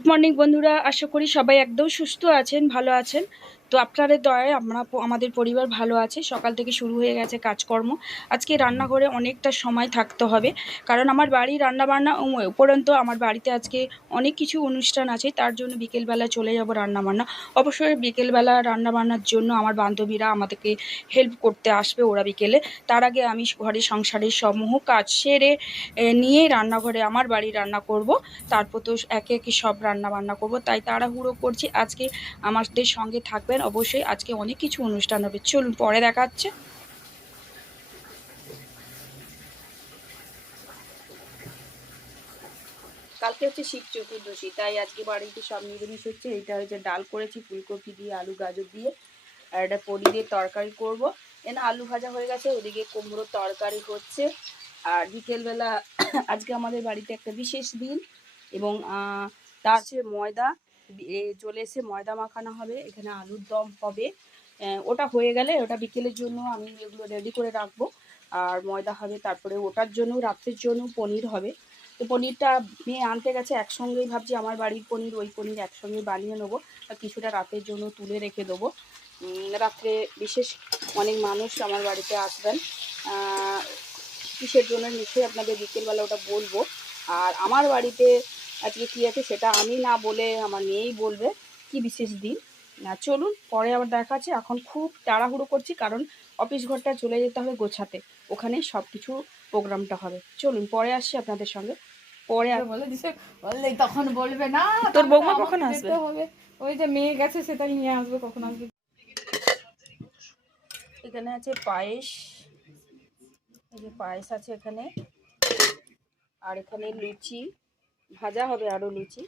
Good morning বন্ধুরা, আশা করি সবাই একদম সুস্থ আছেন, ভালো আছেন। তো আপনাদের দয়ায় আমাদের পরিবার ভালো আছে। সকাল থেকে শুরু হয়ে গেছে কাজকর্ম। আজকে রান্নাঘরে অনেকটা সময় থাকতে হবে, কারণ আমার বাড়ি রান্নাবান্না উপরন্তু আমার বাড়িতে আজকে অনেক কিছু অনুষ্ঠান আছে। তার জন্য বিকেলবেলা চলে যাব রান্নাবান্না। অবশ্যই বিকেলবেলা রান্নাবান্নার জন্য আমার বান্ধবীরা আমাদেরকে হেল্প করতে আসবে, ওরা বিকেলে। তার আগে আমি ঘরে সংসারের সমূহ কাজ সেরে নিয়ে রান্নাঘরে আমার বাড়ি রান্না করব। তারপর তো একে একে সব রান্না বান্না করব, তাই তাড়াহুড়ো করছি। আজকে আমাদের সঙ্গে থাকবেন অবশ্যই, আজকে অনেক কিছু অনুষ্ঠান হবে। চলুন পরে দেখা হচ্ছে। কালকে হচ্ছে শিব চতুর্দশী, তাই আজকে বাড়িতে সব নিরামিষ হচ্ছে। এটা হচ্ছে ডাল করেছি ফুলকপি দিয়ে, আলু গাজর দিয়ে, আর একটা পনিরের তরকারি করব। আলু ভাজা হয়ে গেছে, ওদিকে কুমড়োর তরকারি হচ্ছে। আর বিকেলবেলা আজকে আমাদের বাড়িতে একটা বিশেষ দিন, এবং তা আছে ময়দা চলে এসে ময়দা মাখানো হবে, এখানে আলুর দম হবে। ওটা হয়ে গেলে ওটা বিকেলের জন্য আমি এগুলো রেডি করে রাখবো। আর ময়দা হবে, তারপরে ওটার জন্য রাত্রের জন্য পনির হবে। তো পনিরটা মেয়ে আনতে গেছে একসঙ্গেই, ভাবছি আমার বাড়ির পনির ওই পনির একসঙ্গে বানিয়ে নেবো, আর কিছুটা রাতের জন্য তুলে রেখে দেবো। রাত্রে বিশেষ অনেক মানুষ আমার বাড়িতে আসবেন, কিসের জন্য নিশ্চয়ই আপনাদের বিকেলবেলা ওটা বলবো। আর আমার বাড়িতে আজকে কী আছে সেটা আমি না বলে আমার মেয়েই বলবে কি বিশেষ দিন। চলুন পরে আবার দেখা আছে। এখন খুব তাড়াহুড়ো করছি, কারণ অফিস ঘরটা চলে যেতে হবে গোছাতে, ওখানে সব কিছু প্রোগ্রামটা হবে। চলুন পরে আসছি আপনাদের সঙ্গে। পরে বলে দিছে, বললেই তখন বলবে না তোর বৌমা কখন আসবে? হবে ওই যে মেয়ে গেছে সেটা নিয়ে আসবে, কখন আসবে। এখানে আছে পায়েস, এই যে পায়েস আছে এখানে, আর এখানে লুচি ভাজা হবে, আরও লুচি।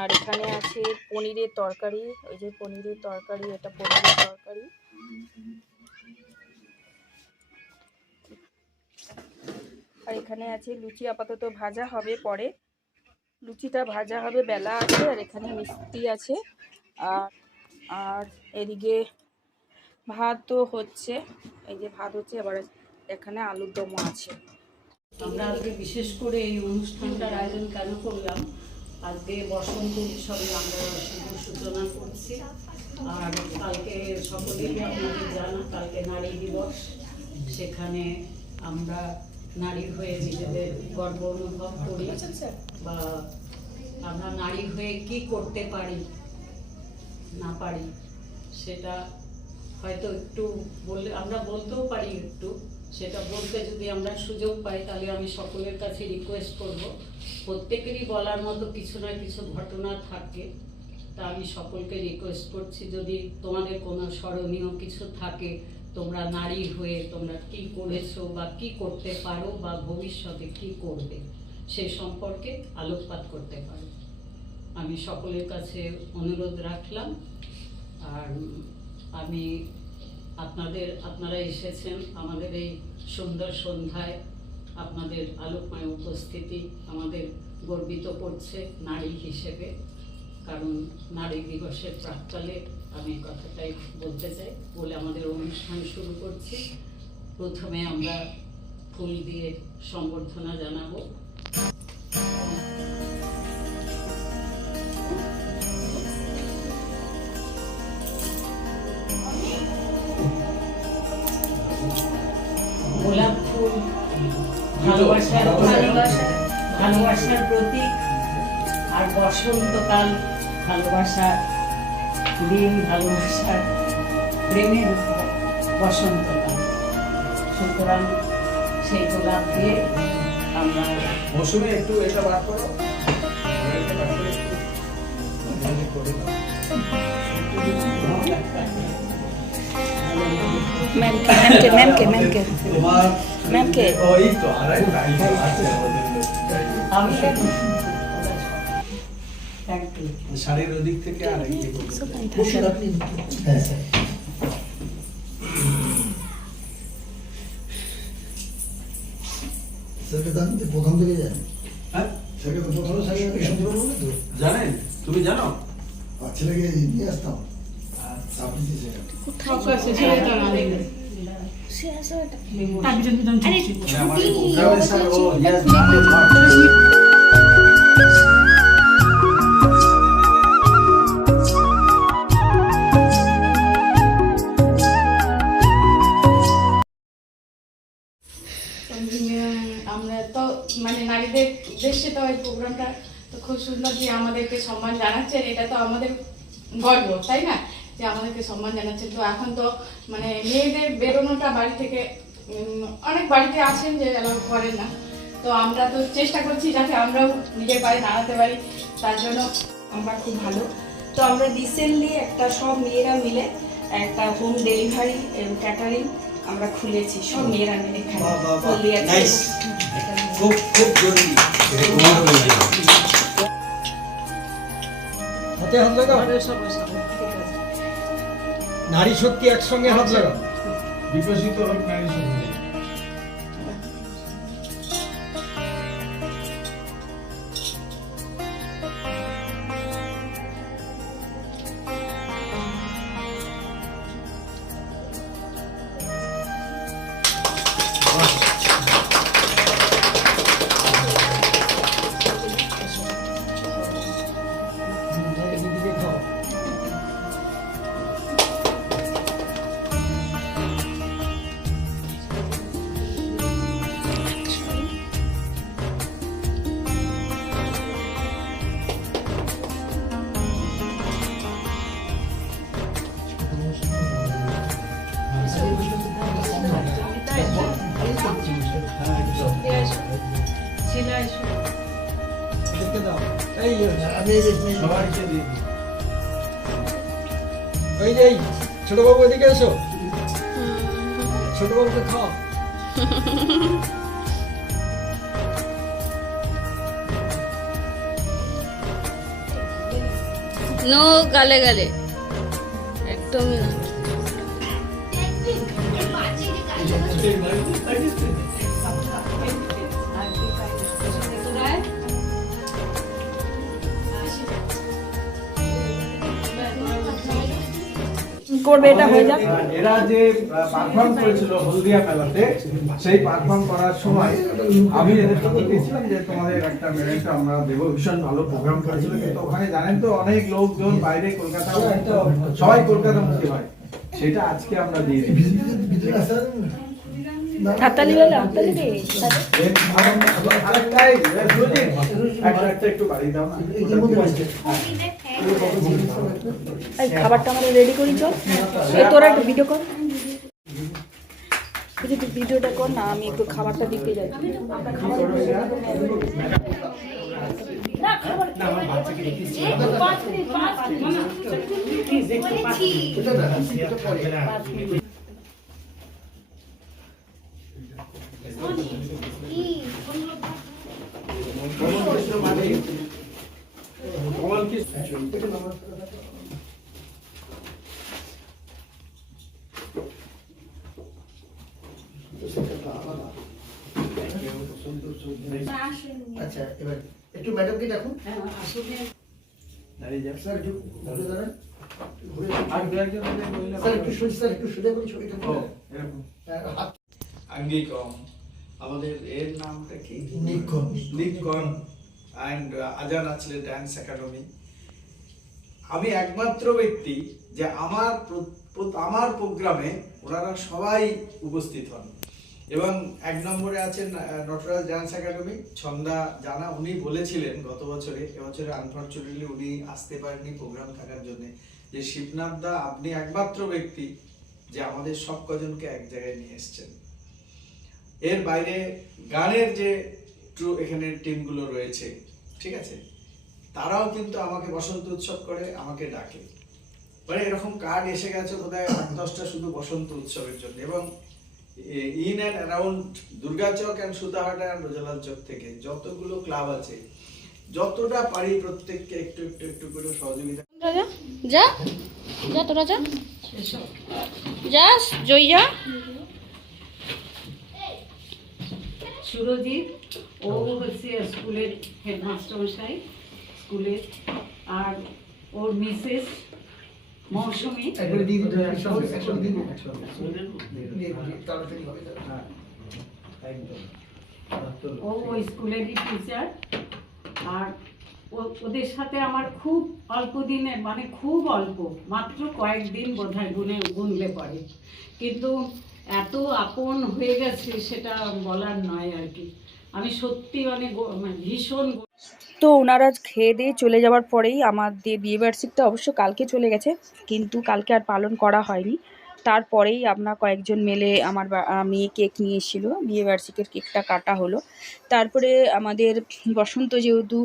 আর এখানে আছে পনিরের তরকারি, ওই যে পনিরের তরকারি, এটা পনিরের তরকারি। আর এখানে আছে লুচি, আপাতত ভাজা হবে, পরে লুচিটা ভাজা হবে, বেলা আছে। আর এখানে মিষ্টি আছে, আর এদিকে ভাতও হচ্ছে, এই যে ভাত হচ্ছে। আবার এখানে আলুর দমও আছে। আমরা আজকে বিশেষ করে এই অনুষ্ঠানটার আয়োজন কেন করলাম, আজকে বসন্ত উৎসবে আমরা শুভ সূচনা করছি। আর কালকে সকলেই আপনাদের জানা, কালকে নারী দিবস। সেখানে আমরা নারী হয়ে নিজেদের গর্ব অনুভব করি, বা আমরা নারী হয়ে কি করতে পারি না পারি সেটা হয়তো একটু বললে আমরা বলতেও পারি। একটু সেটা বলতে যদি আমরা সুযোগ পাই, তাহলে আমি সকলের কাছে রিকোয়েস্ট করব, প্রত্যেকেরই বলার মতো কিছু না কিছু ঘটনা থাকে। তা আমি সকলকে রিকোয়েস্ট করছি, যদি তোমাদের কোনো স্মরণীয় কিছু থাকে, তোমরা নারী হয়ে তোমরা কি করেছো বা কি করতে পারো বা ভবিষ্যতে কি করবে, সে সম্পর্কে আলোকপাত করতে পারো, আমি সকলের কাছে অনুরোধ রাখলাম। আর আমি আপনারা এসেছেন আমাদের এই সুন্দর সন্ধ্যায়, আপনাদের আলোকময় উপস্থিতি আমাদের গর্বিত করছে নারী হিসেবে। কারণ নারী দিবসের প্রাক্কালে আমি কথাটাই বলতে চাই বলে আমাদের অনুষ্ঠান শুরু করছি। প্রথমে আমরা ফুল দিয়ে সম্বর্ধনা জানাবো। গোলাপ ফুল ভালোবাসার প্রতীক, আর বসন্তকাল ভালোবাসার দিন, ভালোবাসার প্রেমের বসন্তকাল। সুতরাং সেই গোলাপ দিয়ে আমরা মৌসুমে একটু এটা বার করো, ম্যামকে শাড়ির ওদিক থেকে আর প্রথম থেকে জানেন, তুমি জানো ছেলেকে নিয়ে আসতাম আমাদের আমরা তো মানে নারীদের উদ্দেশ্যে তো এই প্রোগ্রামটা তো খুব সুন্দর যে আমাদেরকে সম্মান জানাচ্ছেন, এটা তো আমাদের গর্ব, তাই না? যে আমাদেরকে সম্মান জানাচ্ছেন। তো এখন তো মানে মেয়েদের বেরোনোটা বাড়ি থেকে অনেক বাড়িতে আছেন যে অ্যালাউ করেন না, তো আমরা তো চেষ্টা করছি যাতে আমরাও নিজের পায়ে দাঁড়াতে পারি, তার জন্য আমরা খুব ভালো। তো আমরা রিসেন্টলি একটা সব মেয়েরা মিলে একটা হোম ডেলিভারি ক্যাটারিং আমরা খুলেছি, সব মেয়েরা মিলে এখানে হলদিয়া থেকে। খুব খুব জরুরি এটা তোমার হয়ে যাবে। হাতে হাত লাগাও। নারী শক্তি একসঙ্গে হাত লাগাও। বিকশিত হোক নারী শক্তি। দিদিকে খাও। এদেরকে দাও। এই যে, আমি এই যে সবাইকে দিয়ে দিই। এই যে, এই ছোট বাবু এদিকে এসো। ছোট বাবুকে খাও। নো গালে গালে একদমই না। করবে এটা হয়ে যাক। এরা যে পারফর্ম করেছিল হলদিয়া মেলাতে, সেই পারফর্ম করার সময় আমি এদের সাথে গেছিলাম যে তোমাদের একটা মেডেল আমরা দেবো, ভীষণ ভালো প্রোগ্রাম করেছিল। কিন্তু ওখানে জানেন তো অনেক লোকজন বাইরে কলকাতা, সবাই কলকাতা মুখী হয়, সেটা আজকে আমরা দিয়ে দিই। ভিতরে আসতে হাততালি হলো, হাততালি দে। আরেকটাই, সুজিত, একটা একটু বাড়ি দাও না। এই খাবারটা আমাদের রেডি করি, চল। এই তোরা একটু ভিডিও কর, তুই একটু ভিডিওটা কর না, আমি একটু খাবারটা দিতে যাই। আমরা খাবার আচ্ছা, এবার একটু ম্যাডামকে ডাকুন। দাঁড়িয়ে যাও। স্যার একটু ঘুরে দাঁড়ান। ঘুরে আর দু একজন হলে মহিলা- স্যার একটু সোজা, স্যার একটু সোজা করে ছবিটা ও, তুলে। এরকম। হাত আঙ্গিকম, আমাদের এর নামটা কি? নিক্ষণ। লিঙ্কন অ্যান্ড আজান আছলে ড্যান্স একাডেমি। আমি একমাত্র ব্যক্তি যে আমার প্রোগ্রামে ওনারা সবাই উপস্থিত হন। এবং 1 নম্বরে আছেন নটরাজ ড্যান্স একাডেমি, ছন্দা জানা। উনি বলেছিলেন গত বছরে, এবছরে আনফর্চুনেটলি উনি আসতে পারেননি প্রোগ্রাম থাকার জন্য, যে শিবনাথ দা আপনি একমাত্র ব্যক্তি যে আমাদের সব কজনকে এক জায়গায় নিয়ে এসছেন। এর বাইরে গানের যে এখানে টিমগুলো রয়েছে, ঠিক আছে, তারাও কিন্তু আমাকে বসন্ত উৎসব করে আমাকে ডাকে। মানে এরকম কার্ড এসে গেছে বোধহয় 8-10টা শুধু বসন্ত উৎসবের জন্য। এবং in and around Durgachak and Sutahata and Rojalal Chak থেকে যতগুলো ক্লাব আছে, যতটা পারি প্রত্যেককে একটু একটু একটু করে সহযোগিতা। রাজা যা যা, তোরা যা যা, জয় যা। সুরজিৎ, ও হচ্ছে স্কুলের হেডমাস্টার মশাই স্কুলের, আর ওর মিসেস মৌসুমী, একবারে দিয়ে দিন, একসাথে দিয়ে দিন, একসাথে। দিয়ে দিন, তাড়াতাড়ি হবে। হ্যাঁ, একদম। ও ওই স্কুলেরই টিচার। আর ওদের সাথে আমার খুব অল্প দিনের, মানে খুব অল্প, মাত্র কয়েকদিন বোধহয় গুনলে পরে, কিন্তু এত আপন হয়ে গেছে সেটা বলার নয় আর কি। আমি সত্যি মানে মানে ভীষণ তো ওনারা খেয়ে দিয়ে চলে যাওয়ার পরেই আমাদের বিয়েবার্ষিকটা অবশ্য কালকে চলে গেছে, কিন্তু কালকে আর পালন করা হয়নি। তারপরেই আমরা কয়েকজন মিলে আমার মেয়ে কেক নিয়ে এসেছিলো, বিয়েবার্ষিকের কেকটা কাটা হলো। তারপরে আমাদের বসন্ত যেহেতু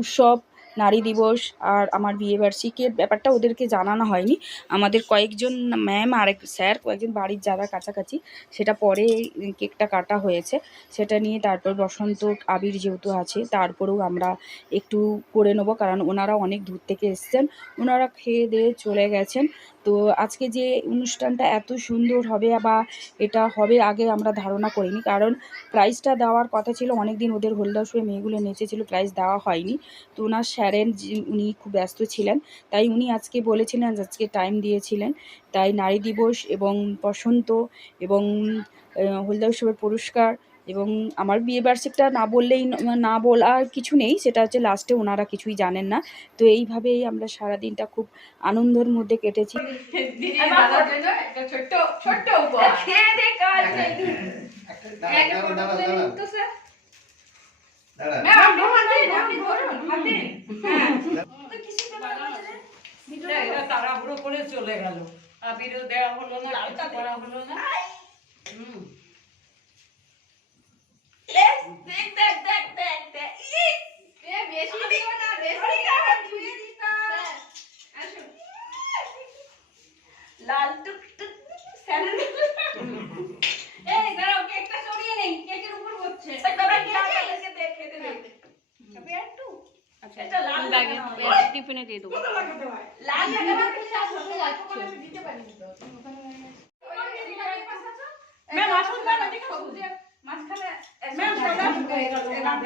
উৎসব, নারী দিবস আর আমার বিয়েবার্ষিকের ব্যাপারটা ওদেরকে জানানো হয়নি। আমাদের কয়েকজন ম্যাম আর এক স্যার, কয়েকজন বাড়ির যারা কাছাকাছি, সেটা পরে কেকটা কাটা হয়েছে। সেটা নিয়ে তারপর বসন্ত আবির যেহেতু আছে, তারপরেও আমরা একটু করে নেবো, কারণ ওনারা অনেক দূর থেকে এসছেন, ওনারা খেয়ে দিয়ে চলে গেছেন। তো আজকে যে অনুষ্ঠানটা এত সুন্দর হবে বা এটা হবে আগে আমরা ধারণা করিনি, কারণ প্রাইজটা দেওয়ার কথা ছিল অনেক দিন, ওদের হলদার শুয়ে মেয়েগুলো নেচেছিল, প্রাইজ দেওয়া হয়নি। তো ওনার স্যারের উনি খুব ব্যস্ত ছিলেন, তাই উনি আজকে বলেছিলেন, আজকে টাইম দিয়েছিলেন। তাই নারী দিবস এবং বসন্ত এবং হলদা উৎসবের পুরস্কার এবং আমার বিয়েবার্ষিকটা না বললেই না বলার কিছু নেই, সেটা হচ্ছে লাস্টে ওনারা কিছুই জানেন না। তো এইভাবেই আমরা সারাদিনটা খুব আনন্দের মধ্যে কেটেছি। ছোট্ট উপহার। তাড়াহুড়ো করে চলে গেল, আবিরও দেওয়া হলো না, কিছু করা হলো না। লাল টুকটুক স্যান্ডেল এই দাঁড়াও, কেকটা সরিয়ে নেই, কেকের উপর হচ্ছে খেতে দে। একটু আচ্ছা, এটা লাল লাগে, টিফিনে দিয়ে দেবো। লাল লাগাবে দিতে পারি তো ম্যাম, আসুন না, ঠিক আছে মাঝখানে ম্যাম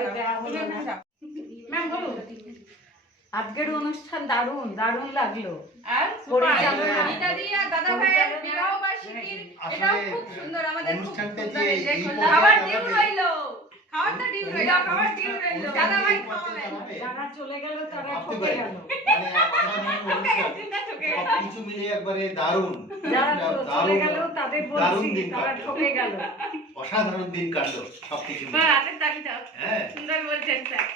ম্যাম বলুন। আজকের অনুষ্ঠান দারুণ দারুণ লাগলো। আর পরিচালনা। গীতা দি আর দাদা ভাইয়ের বিবাহ বার্ষিকীর এটাও খুব সুন্দর, আমাদের খুব অনুষ্ঠানটা সুন্দর যে enjoy এই করলাম। পর্যায়ে খাবার দাদা ডিউ ভাই- রইলো, খাবারটা ডিউ রইলো, খাবার ডিউ রইলো, দাদা ভাই খাওয়াবেন। যারা চলে গেল তারা ভাবতে ঠকে পারি। গেল। মানে আপনাদের অনুষ্ঠান সবকিছু মিলিয়ে একবারে দারুণ, যারা চলে গেল তাদের দারুণ বলছি দিন তারা কাটলো। ঠকে গেল। অসাধারণ দিন কাটলো সবকিছু মিলিয়ে। হাতের তালিটা হ্যাঁ সুন্দর বলছেন স্যার।